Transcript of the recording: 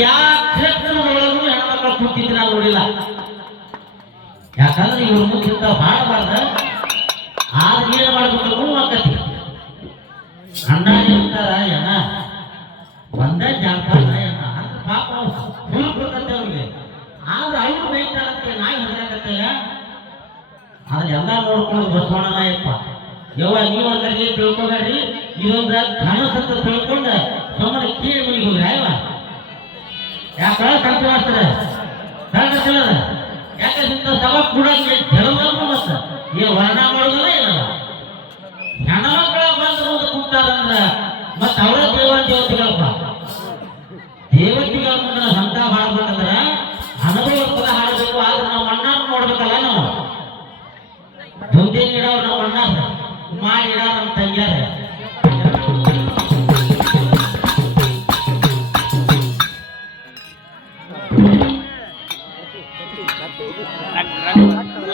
ಯಾವ ಕ್ಷೇತ್ರದೊಳಗೂ ಹೆಣ್ಮಕ್ಳು ಕೂತಿದ್ರೆ ನಾನು ನೋಡಿಲ್ಲ. ಯಾಕಂದ್ರೆ ಇವ್ರ ಮುಂಚಿಂತ ಮಾಡಬಾರ್ದ ಆದ್ರೆ ಏನ್ ಮಾಡ್ಬೇಕು ಆಕತಿ ಅಣ್ಣ ಇರ್ತಾರ ಏನ? ಒಂದೇ ಜಾಡ್ತಾರ ಏನ? ಪಾಪ ಫುಲ್ ಬರ್ತೈತೆ ಅವ್ರಿಗೆ. ಆದ್ರೆ ಐದು ಬೈತಾರಂತೆ ನಾಯಿ ಹೊರಕತ್ತಲ್ಲ ಆದ್ರೆ ಎಲ್ಲ ನೋಡ್ಕೊಂಡು ಬಸವಣ್ಣನ ಯವ್ವ ನೀವು ಕಡೆಗೆ ತಿಳ್ಕೊಬೇಡ್ರಿ. ಇದೊಂದ ಕನಸಂತ ತಿಳ್ಕೊಂಡ. ಯಾಕ ಸಂತ ಮಾಡ್ತಾರೆ ಕಳ್ಕತ್ತಿಲ್ಲ ಯಾಕೆ ಇಂಥ ಸಭಾ ಕೂಡ ಕೆಲವೊಂದು ಮತ್ತೆ ಈ ವರ್ಣ ಮಾಡೋದಿಲ್ಲ ಏನಲ್ಲ ಹೆಣ್ಮಕ್ಳ ಬಂದು ಮುಂದೆ ಕೂತಾರಂದ್ರ ಮತ್ತೆ ಅವರ ದೇವ ದೇವತೆಗಳಪ್ಪ. ದೇವತೆಗಳ ಮುಂದೆ ಹಂತ ಹಾಡ್ಬೇಕಂದ್ರ ಅನುಭವ ಪದ ಹಾಡಬೇಕು, ಆದ್ರೆ ನಾವು ಅಣ್ಣ ನೋಡ್ಬೇಕಲ್ಲ ನಾವು. ದುಡ್ಡಿನ ಇಡೋರು ನಾವು ಅಣ್ಣ ಮಾಡಿ ನಮ್ಮ ತಂಗ್ಯಾರ. Đang, đang, đang.